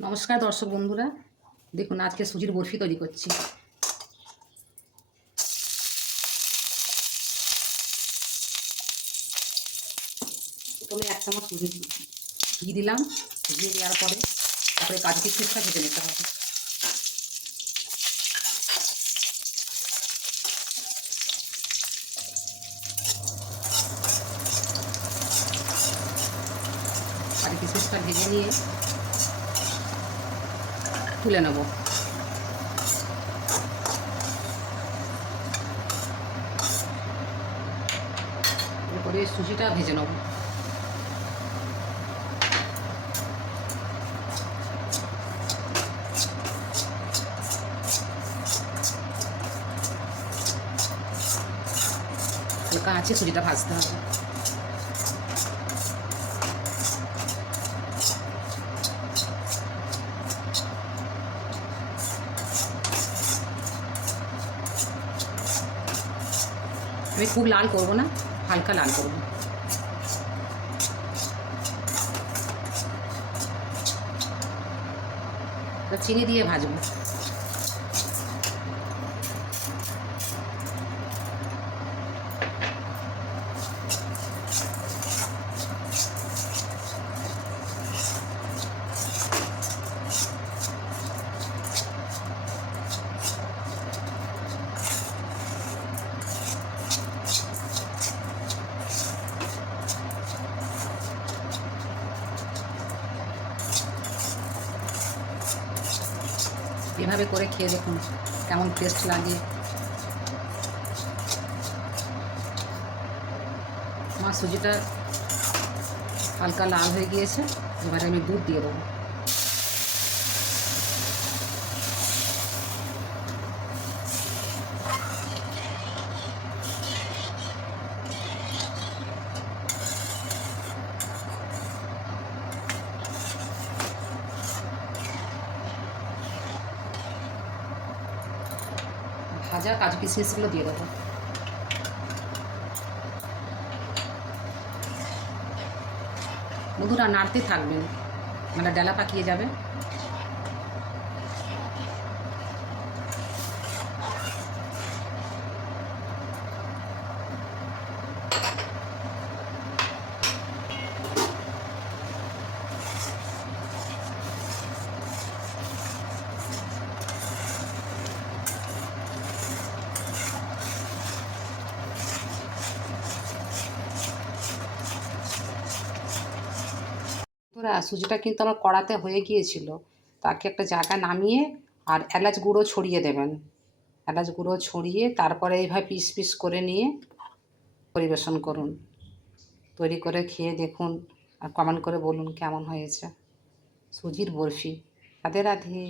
নমস্কার দর্শক বন্ধুরা, দেখুন আজকে সুজির বরফি তৈরি করছি। প্রথমে 1 চামচ সুজি ঘি দিলাম। ঘি দেওয়ার পরে তারপরে কাজু কিশমিশটা ভেজে নিতে হবে। কাজু কিশমিশটা ভেজে নিয়ে তুলে নেব। এরপরে সুজিটা ভেজে নেব। হালকা আছে সুজিটা ভাজতে হবে। আমি খুব লাল করব না, হালকা লাল করব। চিনি দিয়ে ভাজবো। এভাবে করে খেয়ে দেখুন কেমন টেস্ট লাগে। আমার সুজিটা হালকা লাল হয়ে গিয়েছে, এবারে আমি দুধ দিয়ে দেবো। ভাজা কাজু কিশমিশগুলো দিয়ে দেবো। বন্ধুরা নাড়তে থাকবেন, মানে ডালা পাকিয়ে যাবে। সুজিটা কিন্তু আমার কড়াতে হয়ে গিয়েছিল, তাকে একটা জায়গায় নামিয়ে আর এলাচ গুঁড়ো ছড়িয়ে দেবেন। এলাচ গুঁড়ো ছড়িয়ে তারপরে এইভাবে পিস পিস করে নিয়ে পরিবেশন করুন। তৈরি করে খেয়ে দেখুন আর কমেন্ট করে বলুন কেমন হয়েছে। সুজির বরফি। রাধে রাধে।